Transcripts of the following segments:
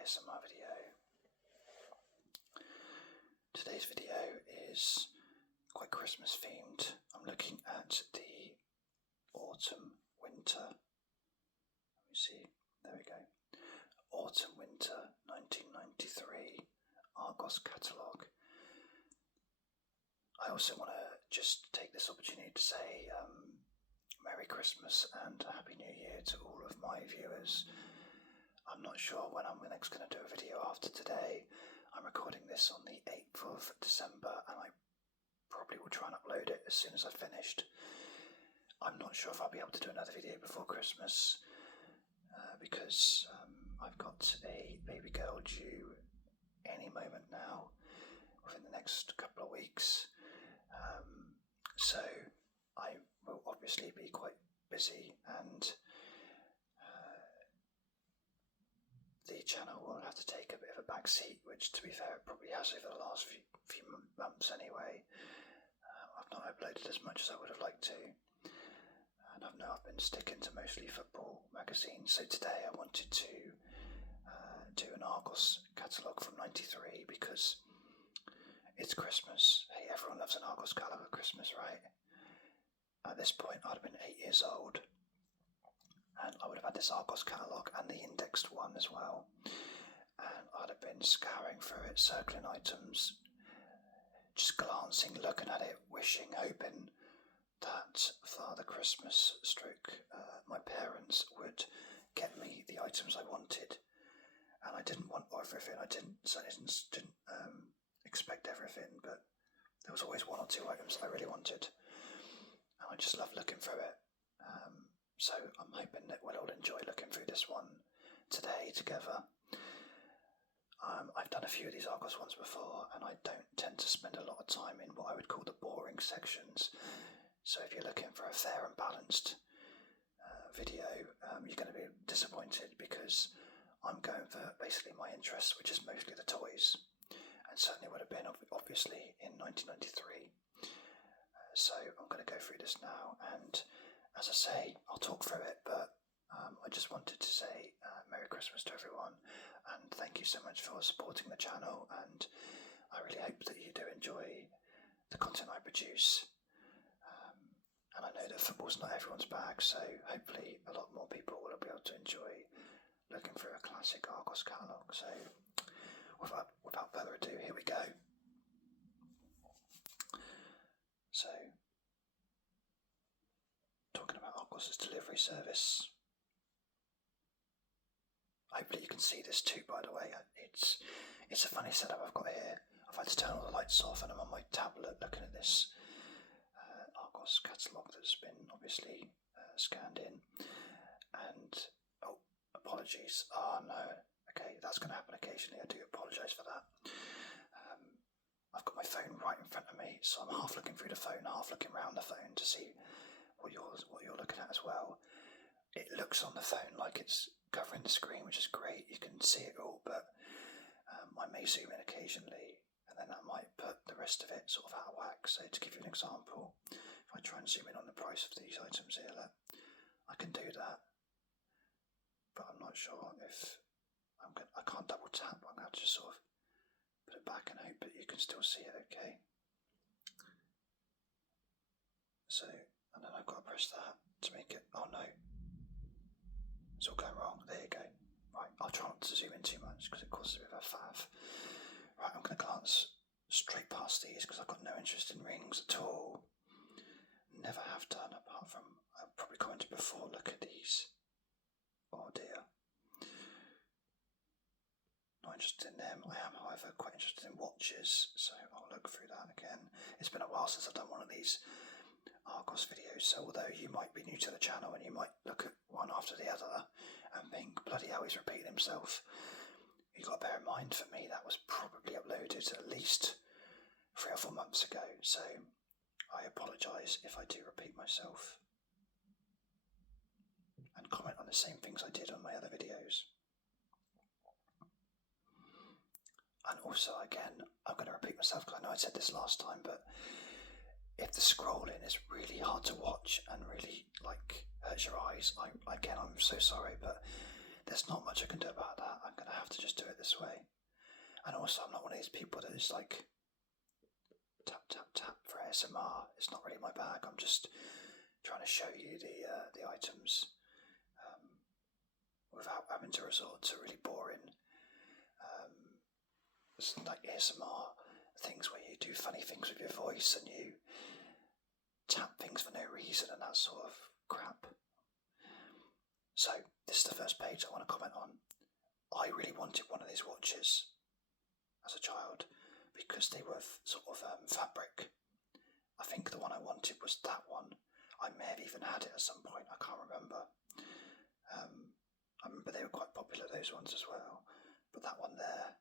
ASMR video. Today's video is quite Christmas themed. I'm looking at the autumn winter. Let me see, there we go. Autumn winter 1993 Argos Catalogue. I also want to just take this opportunity to say Merry Christmas and Happy New Year to all of my viewers. I'm not sure when I'm next going to do a video after today. I'm recording this on the 8th of December and I probably will try and upload it as soon as I've finished. I'm not sure if I'll be able to do another video before Christmas because I've got a baby girl due any moment now, within the next couple of weeks. So I will obviously be quite busy and the channel will have to take a bit of a back seat, which to be fair it probably has over the last few months anyway. I've not uploaded as much as I would have liked to, and I've been sticking to mostly football magazines. So today I wanted to do an Argos catalogue from '93 because it's Christmas. Hey, everyone loves an Argos catalogue at Christmas, right? At this point I'd have been 8 years old and I would have had this Argos catalogue and the indexed one as well, and I'd have been scouring through it, circling items, just glancing, looking at it, wishing, hoping that Father Christmas my parents would get me the items I wanted. And I didn't want everything. I didn't expect everything, but there was always one or two items I really wanted, and I just love looking through it. So I'm hoping that we'll all enjoy looking through this one today together. I've done a few of these Argos ones before, and I don't tend to spend a lot of time in what I would call the boring sections. So if you're looking for a fair and balanced video, you're going to be disappointed because I'm going for basically my interests, which is mostly the toys, and certainly would have been obviously in 1993. So I'm going to go through this now, and as I say, I'll talk through it, but I just wanted to say Merry Christmas to everyone, and thank you so much for supporting the channel, and I really hope that you do enjoy the content I produce. And I know that football's not everyone's bag, so hopefully a lot more people will be able to enjoy looking through a classic Argos catalogue. So without further ado, here we go. So, talking about Argos' delivery service. Hopefully you can see this too, by the way. It's a funny setup I've got here. I've had to turn all the lights off and I'm on my tablet looking at this Argos catalogue that's been obviously scanned in. And, oh, apologies. Oh no, okay, that's going to happen occasionally. I do apologise for that. I've got my phone right in front of me, so I'm half looking through the phone, half looking around the phone to see what you're looking at as well. It looks on the phone like it's covering the screen, which is great. You can see it all, but I may zoom in occasionally, and then that might put the rest of it sort of out of whack. So to give you an example, if I try and zoom in on the price of these items here, look, I can do that, but I'm not sure if I can't double tap. I'm going to just sort of put it back and hope that you can still see it okay. So, and then I've got to press that to make it, oh no, it's all going wrong. There you go. Right, I'll try not to zoom in too much because it causes a bit of a faff. Right, I'm going to glance straight past these because I've got no interest in rings at all. Never have done, apart from, I've probably commented before, look at these. Oh dear. Not interested in them. I am, however, quite interested in watches, so I'll look through that again. It's been a while since I've done one of these Argos videos, so although you might be new to the channel and you might look at one after the other and think, bloody hell, he's repeating himself, you've got to bear in mind, for me, that was probably uploaded at least 3 or 4 months ago, so I apologise if I do repeat myself and comment on the same things I did on my other videos. And also, again, I'm going to repeat myself because I know I said this last time, but if the scrolling is really hard to watch and really hurts your eyes, I'm so sorry, but there's not much I can do about that. I'm going to have to just do it this way. And also, I'm not one of these people that is like tap, tap, tap for ASMR. It's not really my bag. I'm just trying to show you the items without having to resort to really boring like ASMR things where you do funny things with your voice and you tap things for no reason and that sort of crap. So this is the first page I want to comment on. I really wanted one of these watches as a child because they were sort of fabric. I think the one I wanted was that one. I may have even had it at some point, I can't remember. I remember they were quite popular, those ones as well. But that one there,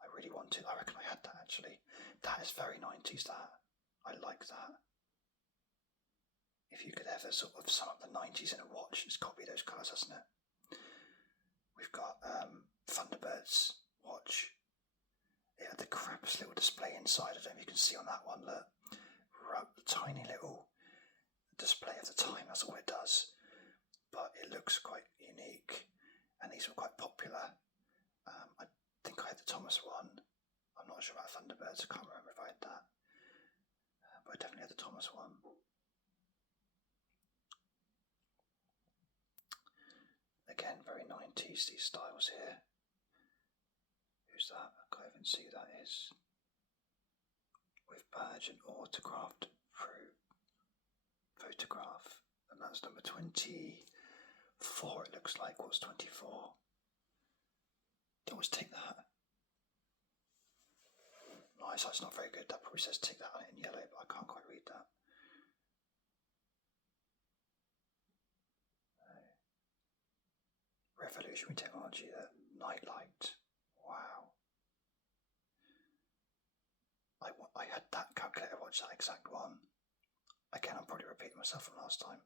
I really wanted. I reckon I had that actually. That is very 90s, that. I like that. If you could ever sort of sum up the 90s in a watch, it's got to be those colours, hasn't it? We've got Thunderbird's watch. It had the crappiest little display inside. I don't know if you can see on that one, look. Tiny little display of the time, that's all it does. But it looks quite unique, and these were quite popular. I think I had the Thomas one. I'm not sure about Thunderbirds, I can't remember if I had that. But I definitely had the Thomas one. Again, very 90s, these styles here. Who's that? I can't even see who that is. With badge and autographed through photograph. And that's number 24, it looks like. What's 24? They always take that. My eyesight's not very good. That probably says take that on it in yellow, but I can't quite read that. Revolutionary technology, that nightlight. Wow. I had that calculator watch, that exact one. Again, I'm probably repeating myself from last time.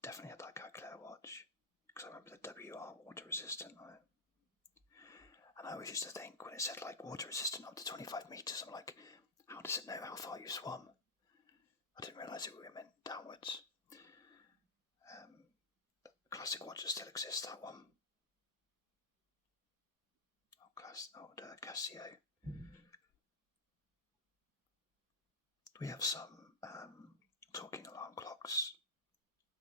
Definitely had that calculator watch because I remember the WR water resistant on it. And I always used to think when it said like water resistant up to 25 metres, I'm like, how does it know how far you've swum? I didn't realise it meant downwards. Classic watches still exist, that one. Old Casio. We have some talking alarm clocks.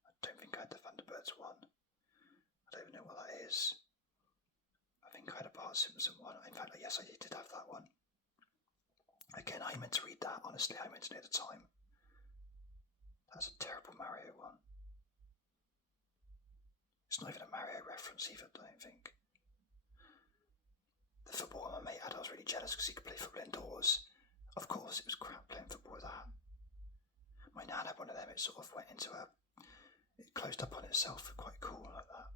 I don't think I had the Thunderbirds one. I don't even know what that is. I think I had a Bart Simpson one. In fact, yes, I did have that one. Again, I meant to read that. Honestly, I meant to know the time. That's a terrible Mario one. It's not even a Mario reference either, I don't think. The football my mate had, I was really jealous because he could play football indoors. Of course, it was crap playing football with that. My nan had one of them, it sort of went into it closed up on itself, quite cool like that.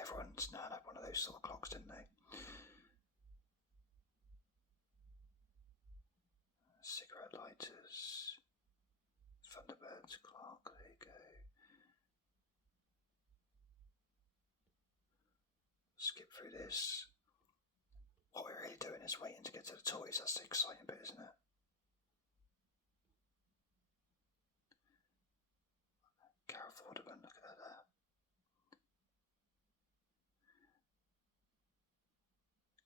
Everyone's nan had one of those sort of clocks, didn't they? Cigarette lighters, Thunderbirds clock, there you go. Skip through this. What we're really doing is waiting to get to the toys. That's the exciting bit, isn't it? Gareth Orderman, look at her there.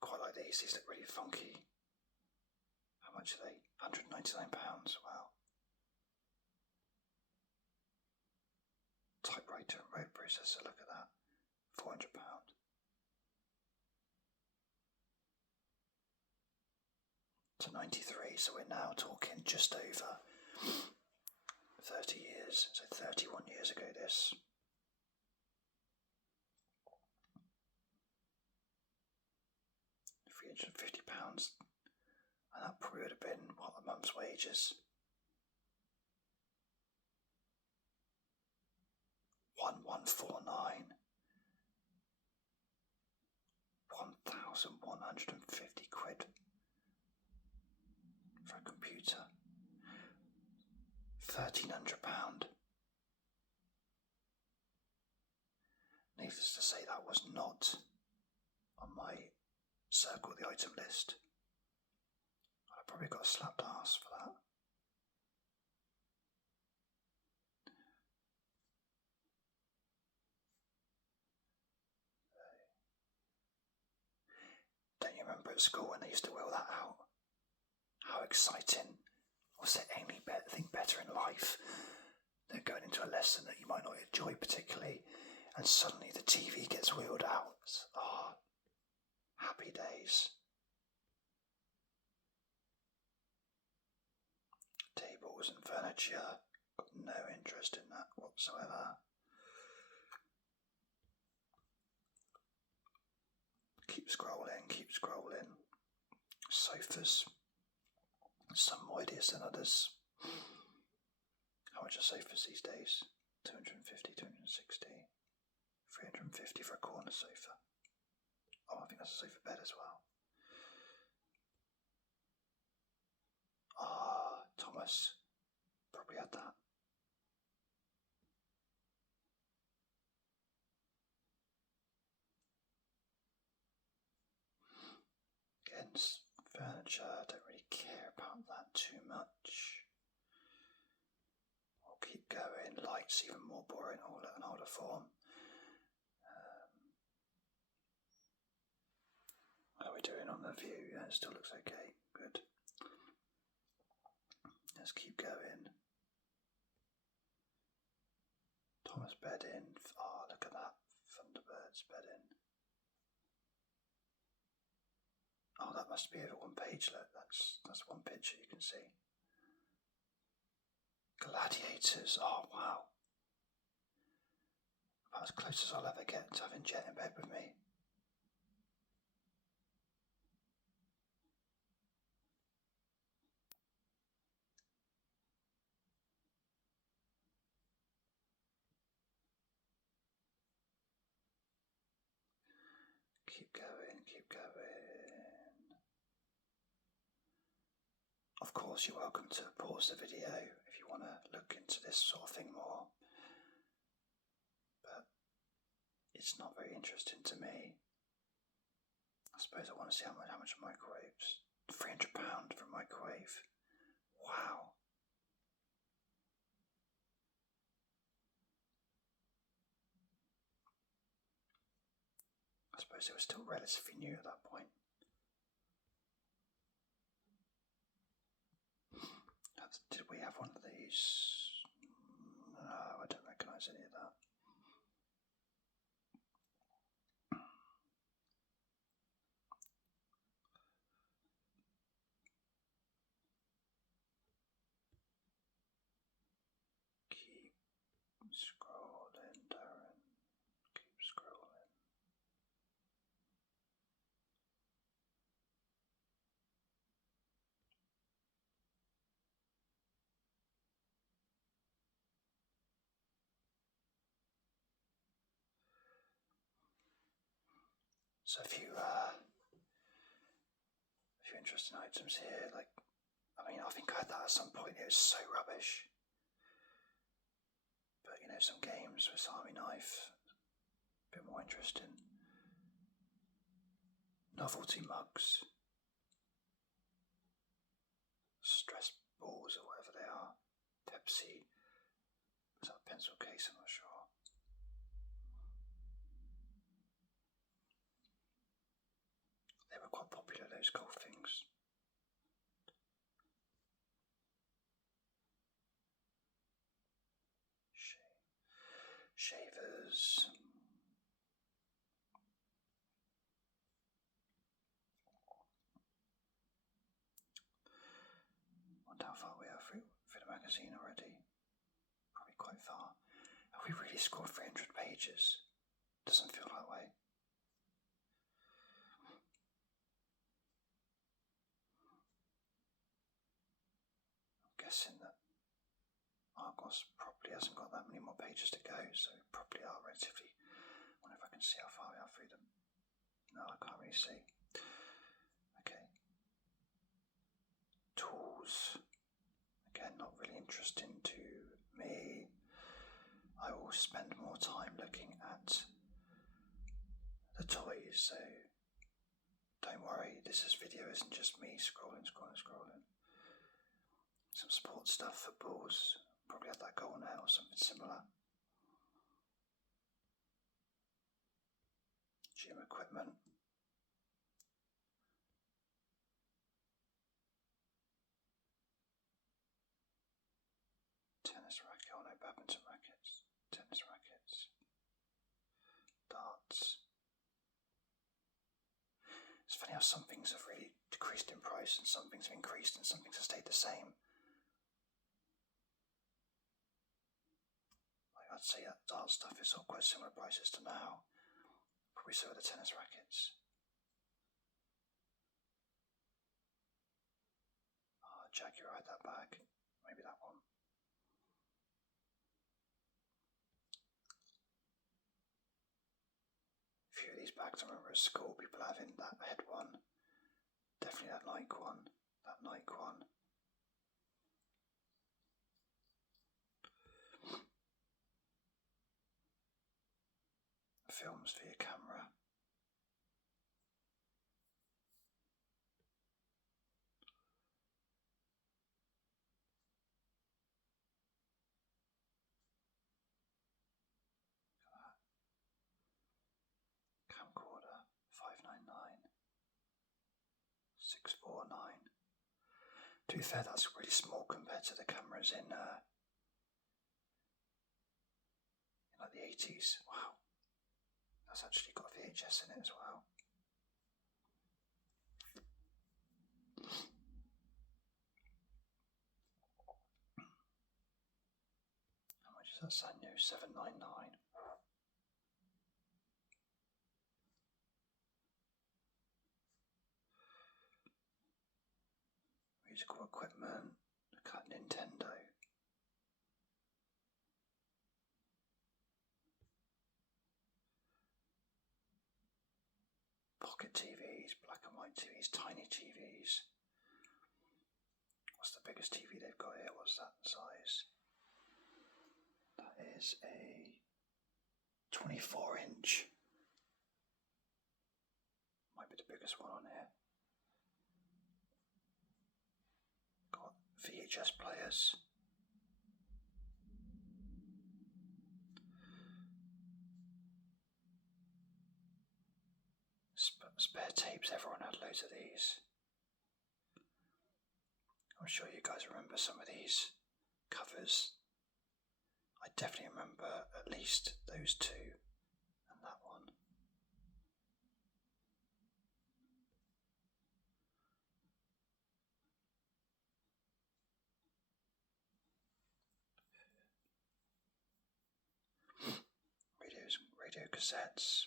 Quite like these. These look really funky. How much are they? £199. Wow. Typewriter and road processor. Look at that. £400. To 93, so we're now talking just over 30 years, so 31 years ago this. £350, and that probably would have been, what, a month's wages. 1149. 1,150 quid. For a computer. £1,300. Needless to say, that was not on my circle the item list. I probably got a slapped ass for that. at school when they used to wheel that out? How exciting. Was there anything better in life than going into a lesson that you might not enjoy particularly, and suddenly the TV gets wheeled out? Oh, happy days. Tables and furniture, got no interest in that whatsoever. Keep scrolling. Sofas, some more hideous than others. How much are sofas these days? 250, 260, 350 for a corner sofa. Oh, I think that's a sofa bed as well. Thomas probably had that. Again, furniture, I don't really care about that too much. We'll keep going. Lights, even more boring, all at an older form. How are we doing on the view? Yeah, it still looks okay. Good. Let's keep going. Thomas bed in. Oh, look at that. Thunderbird's bed in. Oh, that must be over one page. Look, that's one picture you can see. Gladiators. Oh, wow. About as close as I'll ever get to having Jet in bed with me. Keep going. Of course, you're welcome to pause the video if you want to look into this sort of thing more. But it's not very interesting to me. I suppose I want to see how much microwaves. £300 for a microwave. Wow. I suppose it was still relatively new at that point. Did we have one of these? No, I don't recognise any of that. Keep scrolling, Darren. Keep scrolling. So a few interesting items here. Like, I think I had that at some point. It was so rubbish. But some games with Army Knife, a bit more interesting. Novelty mugs, stress balls or whatever they are. Pepsi. Was that a pencil case? I'm not sure. They were quite popular, those golf things. Shavers. Wonder how far we are through the magazine already. Probably quite far. Have we really scored 300 pages? Doesn't feel that way. I'm guessing that Argos probably hasn't got that many more pages to go, so we probably are relatively. I wonder if I can see how far we are through them. No, I can't really see. Okay. Tools. Again, not really interesting to me. I will spend more time looking at the toys, so don't worry, this video isn't just me scrolling. Some sports stuff, footballs, probably had that goal now or something similar. Gym equipment. some things have really decreased in price and some things have increased and some things have stayed the same. Like I'd say that art stuff is all quite similar prices to now. Probably so are the tennis rackets. Oh, Jack, you ride that bag. Maybe that one. A few of these bags I remember at school, people having that head one. Definitely that Nike one. That Nike one. Films for your camera. Camcorder, $5.99. $6.49. To be fair, that's really small compared to the cameras in like the 80s. Wow. That's actually got VHS in it as well. How much is that Sanyo? $7.99. Musical equipment. Look at Nintendo. Pocket TVs, black and white TVs, tiny TVs. What's the biggest TV they've got here? What's that size? That is a 24-inch. Might be the biggest one on here. Got VHS players. Spare tapes, everyone had loads of these. I'm sure you guys remember some of these covers. I definitely remember at least those two and that one. Radio cassettes.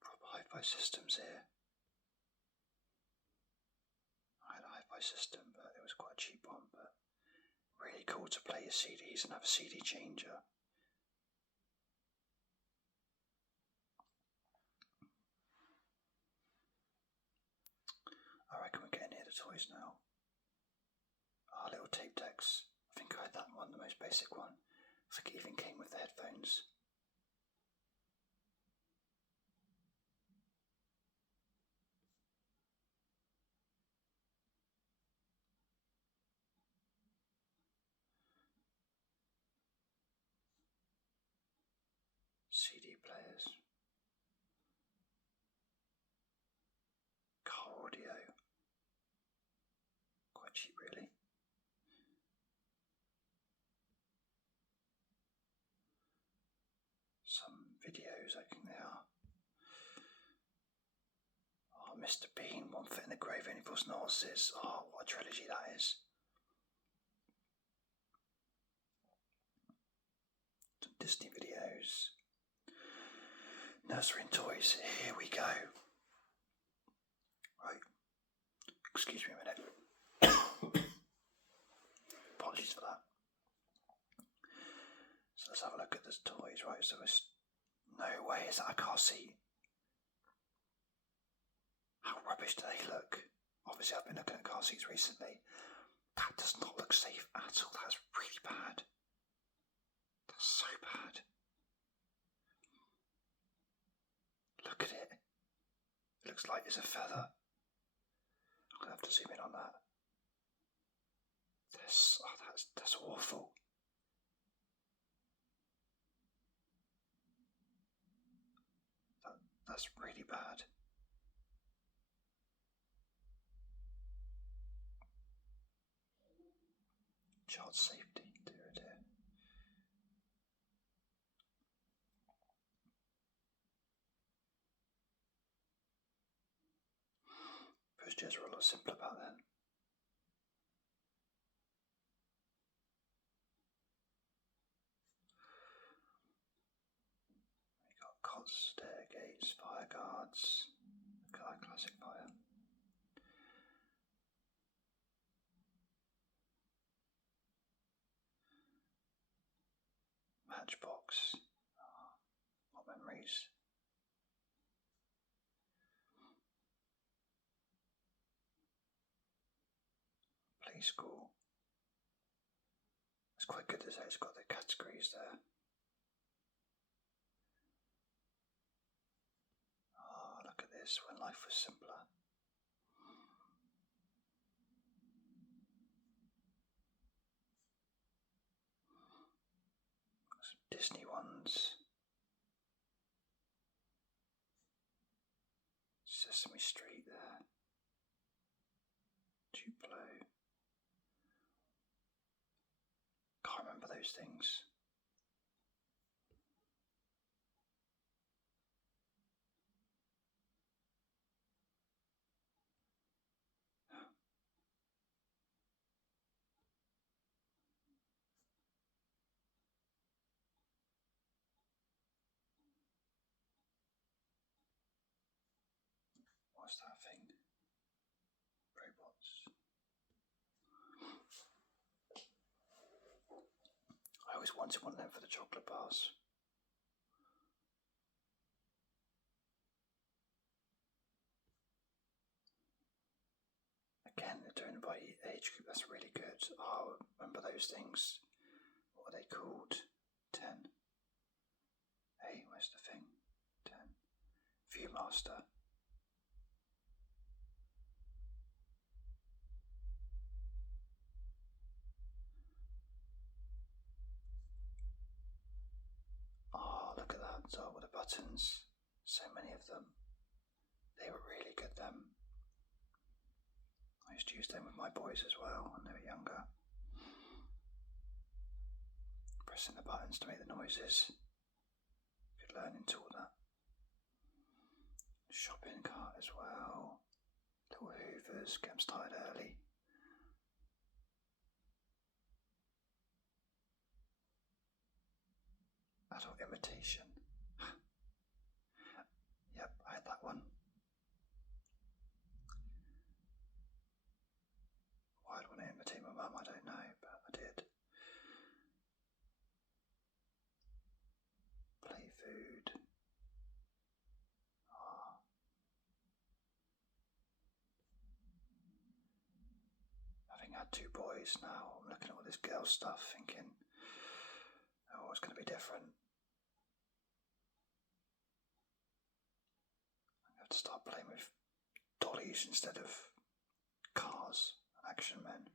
Proper hi-fi systems here. I had a hi-fi system, but it was quite a cheap one, but really cool to play your CDs and have a CD changer. I reckon we're getting near the toys now. Our little tape decks. I think I had that one, the most basic one. I think it even came with the headphones. CD players. Car audio. Quite cheap, really. Some videos, I think they are. Oh, Mr. Bean, One Foot in the Grave, Only Fools and Horses. Oh, what a trilogy that is. Some Disney videos. Nursery and toys. Here we go. Right. Excuse me a minute. Apologies for that. So let's have a look at the toys, right? So it's no way is that a car seat. How rubbish do they look? Obviously, I've been looking at car seats recently. That does not look safe at all. That's really bad. That's so bad. Look at it. It looks light as a feather. I'm gonna have to zoom in on that. That's awful. That's really bad. Child safety, dear dear. textures were a lot simpler back then. We got cots, stairgates, fire guards, classic fire. Matchbox. Oh, what memories. Play school. It's quite good that it's got the categories there. Oh, look at this, when life was simpler. Some Disney ones. Sesame Street there. Tupelo. Can't remember those things. What's that thing? Robots. I always wanted one of them for the chocolate bars. Again, they're doing it by age group, that's really good. Oh, remember those things? What are they called? 10. Hey, where's the thing? 10. Viewmaster. Oh, look at that. Oh, with the buttons. So many of them. They were really good, them. I used to use them with my boys as well when they were younger. Pressing the buttons to make the noises. Good learning tool, that. Shopping cart as well. Little hoovers, get them started early. Adult imitation. Yep, I had that one. Why I'd want to imitate my mum, I don't know, but I did. Play food. Oh. Having had 2 boys now, I'm looking at all this girl stuff thinking, oh, it's going to be different. I have to start playing with dollies instead of cars and action men.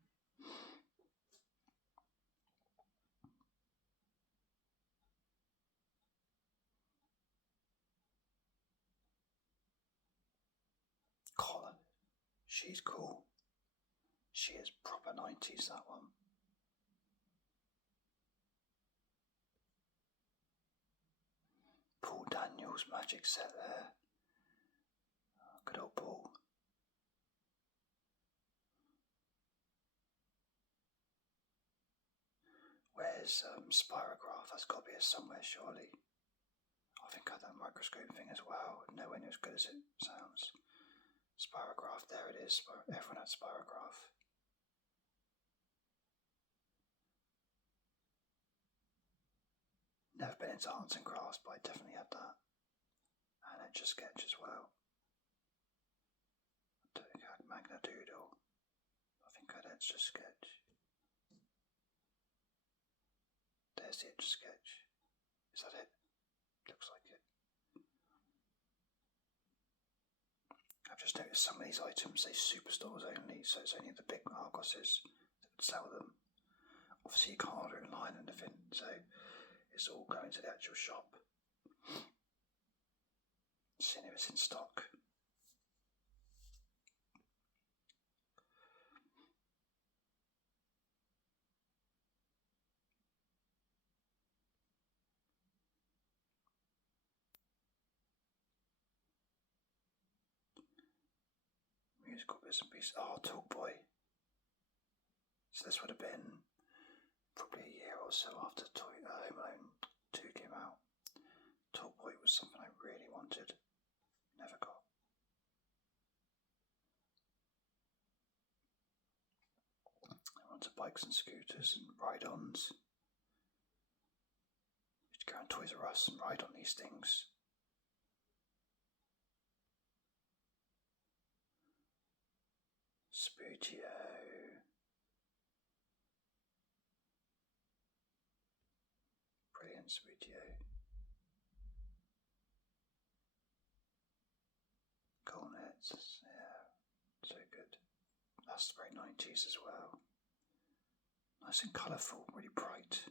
Colin, she's cool. She is proper 90s, that one. Paul Daniels magic set there. Oh, good old Paul. Where's Spirograph? That's got to be here somewhere, surely. I think I had that microscope thing as well. Nowhere near as good as it sounds. Spirograph, there it is. Everyone had Spirograph. Never been into arts and crafts, but I definitely had that. And Etch a Sketch as well. I don't think I had Magna Doodle. I think I had Etch a Sketch. There's the Etch a Sketch. Is that it? Looks like it. I've just noticed some of these items say superstores only, so it's only the big Argoses that would sell them. Obviously you can't order online and anything, so it's all going to the actual shop. Seeing if it's in stock. musical bits and pieces. Oh, Talk Boy. So this would have been probably a year or so after Home Alone 2 came out. Talk Boy was something I really wanted. Never got. We're onto bikes and scooters and ride-ons. Used to go around Toys R Us and ride on these things. Spootio. Brilliant Spootio. Cornets, yeah, so good. That's very 90s as well. Nice and colourful, really bright.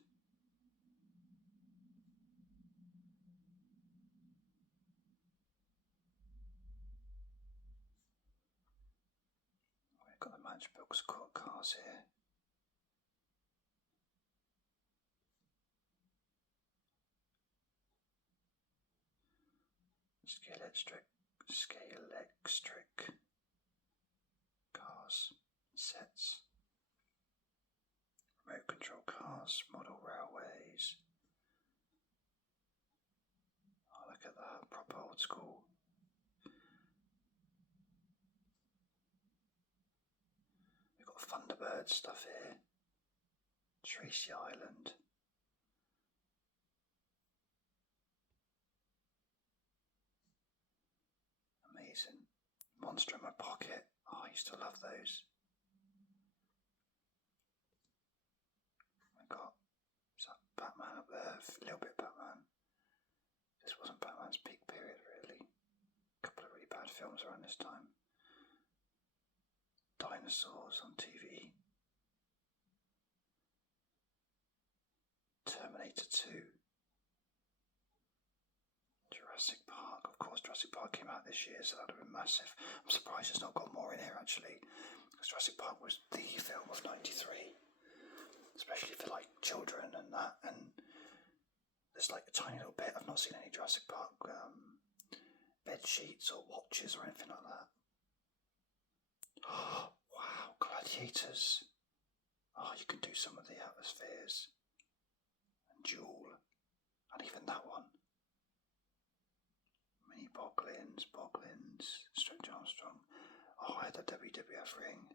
We've got the Matchbox cars here. Scalextric cars, sets, remote control cars, model railways. Oh, look at that, proper old school. We've got Thunderbird stuff here. Tracy Island. Amazing. Monster in My Pocket. Oh, I used to love those. I got Batman up there, a little bit Batman. This wasn't Batman's peak period, really. A couple of really bad films around this time. Dinosaurs on TV. Terminator 2. Jurassic Park. Of course, Jurassic Park came out this year, so that would have been massive. I'm surprised it's not got more in here, actually. Because Jurassic Park was the film of '93. Especially for, like, children and that. And there's, like, a tiny little bit. I've not seen any Jurassic Park bed sheets or watches or anything like that. Oh, wow, Gladiators. Oh, you can do some of the atmospheres. And Duel. And even that one. Mini Boglins, Stretch Armstrong. Oh, I had the WWF ring.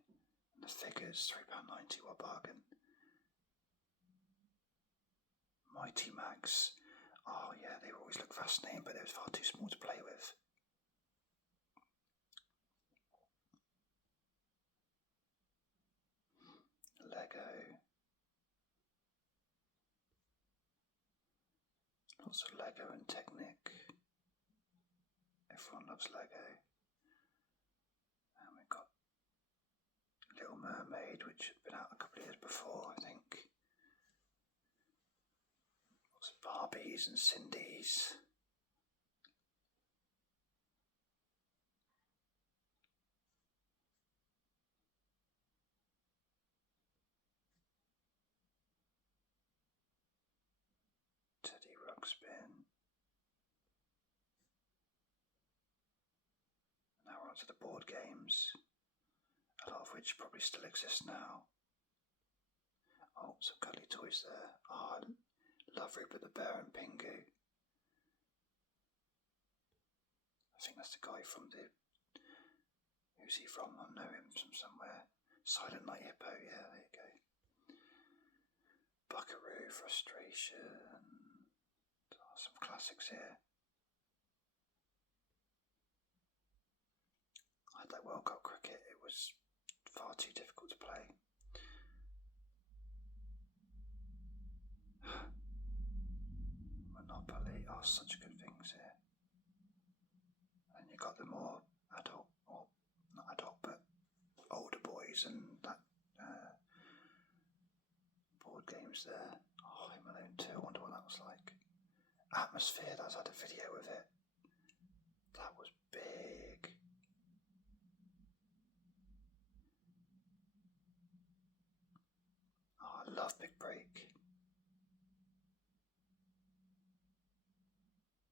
And the figures, £3.90, what a bargain. Mighty Max. Oh yeah, they always looked fascinating, but they were far too small to play with. Lego. Lots of Lego and Technic. Everyone loves Lego. And we've got Little Mermaid, which had been out a couple of years before, I think. Lots of Barbies and Cindy's. Teddy Ruxpin. Now we're on to the board games, a lot of which probably still exist now. Oh, some cuddly toys there. Oh, I love Rupert the Bear and Pingu. I think that's the guy from the... Who's he from? I know him from somewhere. Silent Night Hippo, yeah, there you go. Buckaroo, Frustration. Oh, some classics here. I had that World Cup cricket, it was far too difficult to play. Monopoly, oh, such good things here. And you got the more adult, or not adult, but older boys and that board games there. Oh, Home Alone 2, I wonder what that was like. Atmosphere, that's had a video with it. That was big. Oh, I love Big Break.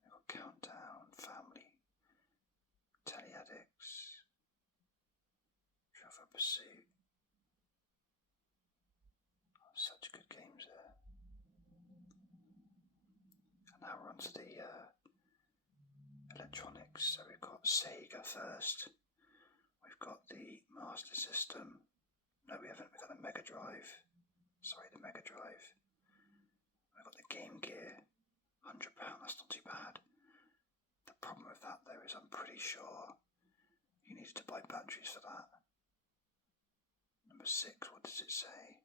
We've got Countdown, Family, Telly Addicts. Pursuit. Such good games there. And now we're on to the electronics. So we've got Sega first. We've got the Master System. No, we haven't. We've got the Mega Drive. Sorry, the Mega Drive. We've got the Game Gear. £100. That's not too bad. The problem with that, though, is I'm pretty sure you needed to buy batteries for that. Number 6. What does it say?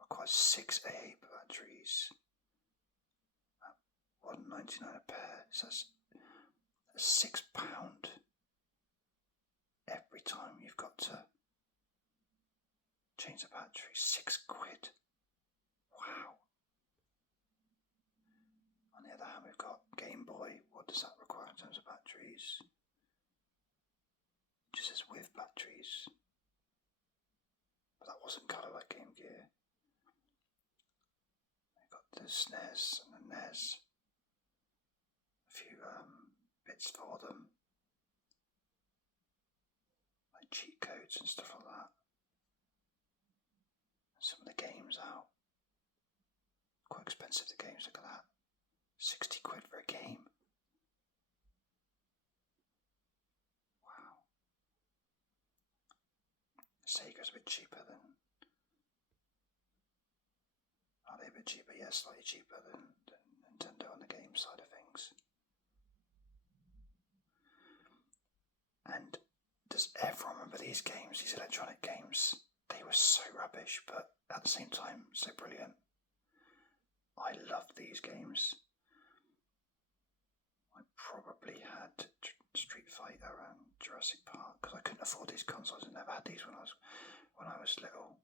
Requires 6 AA batteries. £1.99 a pair. So that's £6 every time you've got to change the battery. £6. Wow. On the other hand, we've got Game Boy. What does that require in terms of batteries? It just says with batteries. But that wasn't colour like Game Gear. We've got the SNES and the NES. A few bits for them. Like cheat codes and stuff like that. And some of the games out. Quite expensive, the games, look at that. £60 for a game. Wow. Sega's a bit cheaper than... Are they a bit cheaper? Yeah, slightly cheaper than Nintendo on the game side of things. And does everyone remember these games, these electronic games? They were so rubbish, but at the same time, so brilliant. I loved these games. I probably had Street Fighter and Jurassic Park because I couldn't afford these consoles. I never had these when I was little,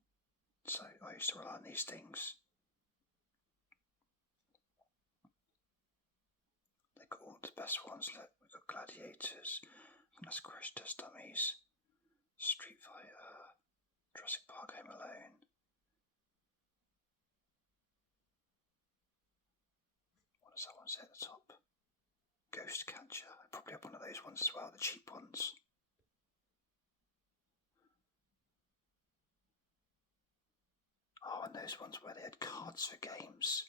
so I used to rely on these things. They got all the best ones. Look, we've got Gladiators. That's Crash Test Dummies. Street Fighter. Jurassic Park, Home Alone. What does that one say at the top? Ghost Catcher. I probably have one of those ones as well, the cheap ones. Oh, and those ones where they had cards for games.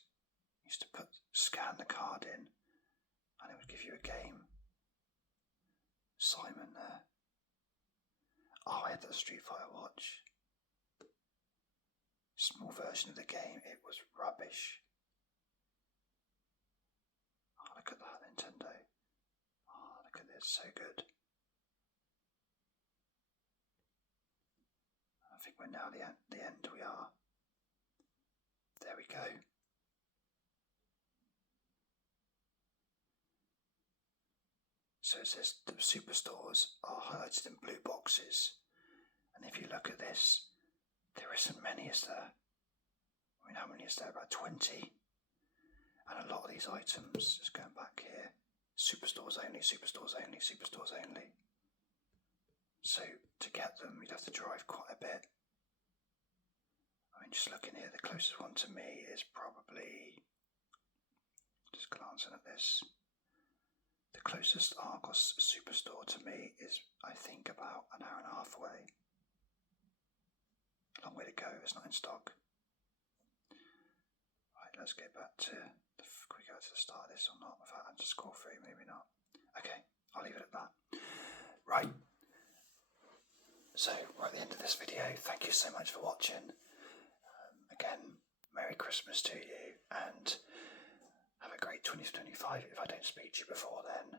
You used to scan the card in and it would give you a game. Simon there. Oh, I had the Street Fighter watch. Small version of the game, it was rubbish. Oh, look at that, Nintendo. Oh, look at this, so good. I think we're now the end we are. There we go. So it says the superstores are highlighted in blue boxes. And if you look at this, there isn't many, is there? I mean, how many is there? About 20. And a lot of these items, just going back here, superstores only, superstores only, superstores only. So to get them, you'd have to drive quite a bit. I mean, just looking here, the closest one to me is probably, just glancing at this, the closest Argos superstore to me is, I think, about an hour and a half away. A long way to go, it's not in stock. Right, let's get back to, can we go to the start of this or not? If I had to scroll through, maybe not. Okay, I'll leave it at that. Right. So, we're at the end of this video. Thank you so much for watching. Again, Merry Christmas to you, and have a great 2025 if I don't speak to you before then.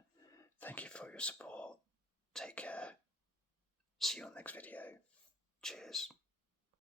Thank you for your support. Take care. See you on the next video. Cheers.